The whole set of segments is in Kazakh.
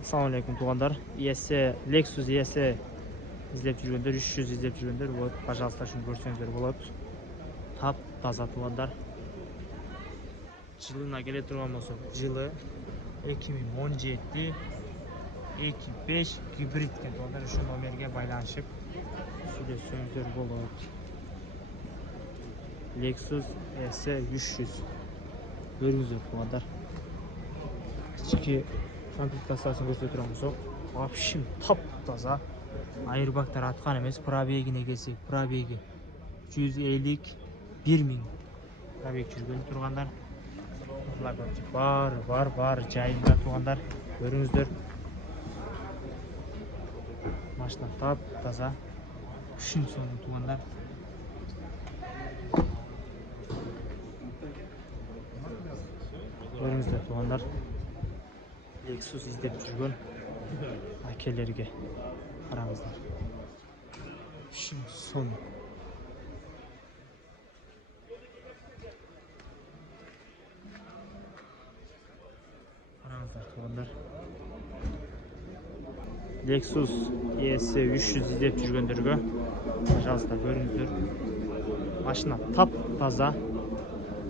Assalamu alaikum туғандар. Lexus ES izlеп жүргендер, 300 izlеп жүргендер, вот, пожалуйста, шуны көрсеңіздер болады. Тап таза туғандар. Жылына келе тұрған болсақ, жылы 2017 25 гибрид екен туғандар. Үшін номерге байланышып сөйлесеңіздер болады. Lexus ES 300 көріңіздер туғандар. Ішкі комплектациясын көрсетіп тұрмыз. Вообще тап таза. Айырбактар атқан емес. Пробегіне келсек, пробеги 151 000 пробег жүрген тұрғандар. Бар жайында туғандар. Көріңіздер. Машина тап таза. Үшін соны туғандар. Көріңіздер туғандар. Lexus izlеп жүрген әкелерге қараңыздар. Үшін соны. Қараңыздар туғандар. Lexus ES 300 izlеп жүргендерге, пожалуйста, көріңіздер. Машина тап таза.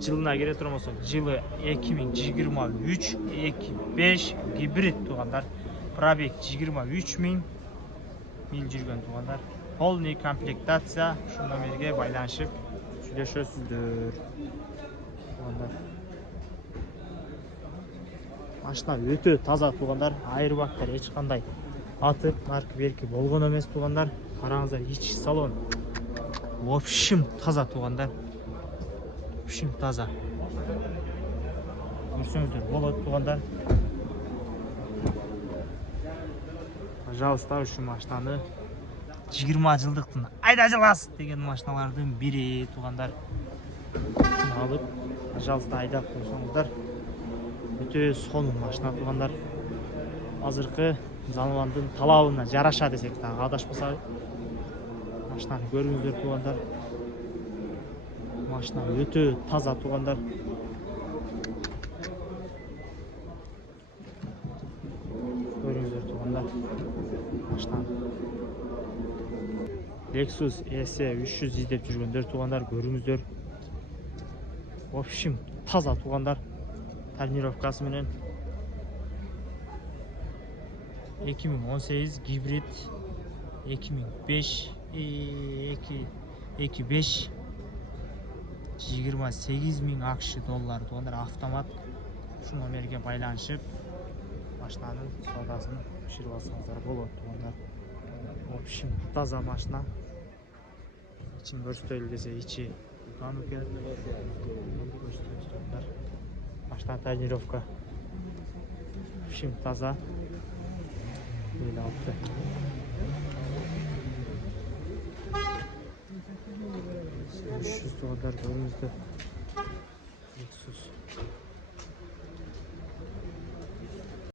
Жылына келе тұрмаса, жылы 2023 25 гибрид туғандар. Пробег 23 000 мил жүрген туғандар. Полный комплектация. Шу номерге байланышып сөйлесесіздер туғандар. Машина өте таза туғандар. Айырбактар ешқандай атып, марка беркі болған емес туғандар. Қараңыздар, içi салон. В общем таза туғандар. Үшін таза. Көрсеңіздер болады туғандар. Пожалуйста, үшін машинаны 20 жылдықтың айда жылас деген машиналардың бірі туғандар. Алып, пожалуйста, айда қойсаңыздар. Өте соның машина туғандар. Азырқы замандың талабына жараша десек тағы адашпаса, машинаны көріңіздер туғандар. Машина өте таза туғандар. Көріңіздер туғандар. Машина Lexus ES 300 izlеп жүргендер туғандар. Көріңіздер. В общем, таза туғандар. Тонировкасы менен 2018 гибрид 2005 28 000 ақш доллар туғандар. Автомат. Шу номерге байланышып машинаның саудасын пішіріп алсаңыздар болады туғандар. В общем, таза машина. İçin көрсетелі десе, içi ұлғану керек. Көрсетелі туғандар. Машина тонировка. В общем, таза. Böyle alты. Tuğanlar görünüzde. Lexus.